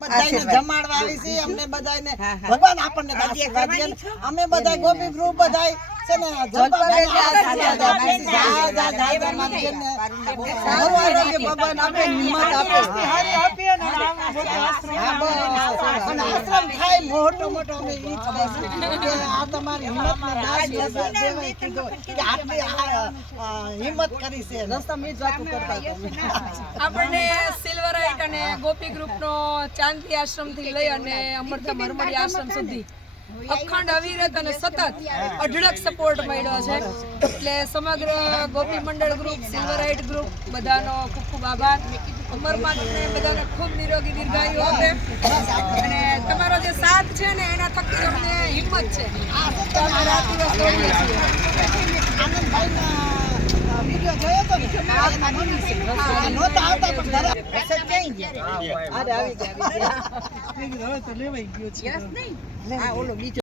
બધાને જમાડવા આવી છે અમને બધાને ભગવાન આપણને આશીર્વાદ દે અમે બધા ગોપી ગ્રુપ બધા છે ને ભગવાન આપે હિંમત આપે અને આશ્રમ થાય મોટો મોટો અમે ઈ જ કહીશું કે આ તમારી હિંમતને દાન દેવાય કીધું કે આટલી હિંમત કરી છે રસ્તામાં જ વાતો કરતા આપણને સિલ્વરાઇટ અને ગોપી ગ્રુપનો ચાંદલી આશ્રમ થી લઈ અને અમરતા મરમડી આશ્રમ સુધી અખંડ અવિરત અને સતત અઢળક સપોર્ટ મળ્યો છે એટલે સમગ્ર ગોપી મંડળ ગ્રુપ સિલ્વરાઇટ ગ્રુપ બધાનો ખૂબ ખૂબ આભાર અમરમાને બધાને ખૂબ નિરોગી દીર્ઘાયુ આપે અને તમારો જે સાથ છે ને એના થકી અમને હિંમત છે તો અમે રાત દિવસ દોડીએ છીએ આનંદભાઈના વિડિયો જોયો તો ને નહોતા આવતા પણ ઘરે ક્યાંય ગયા અરે આવી ગયા હવે તો લેવાઈ ગયો છે યસ નહીં આ ઓલો બીજો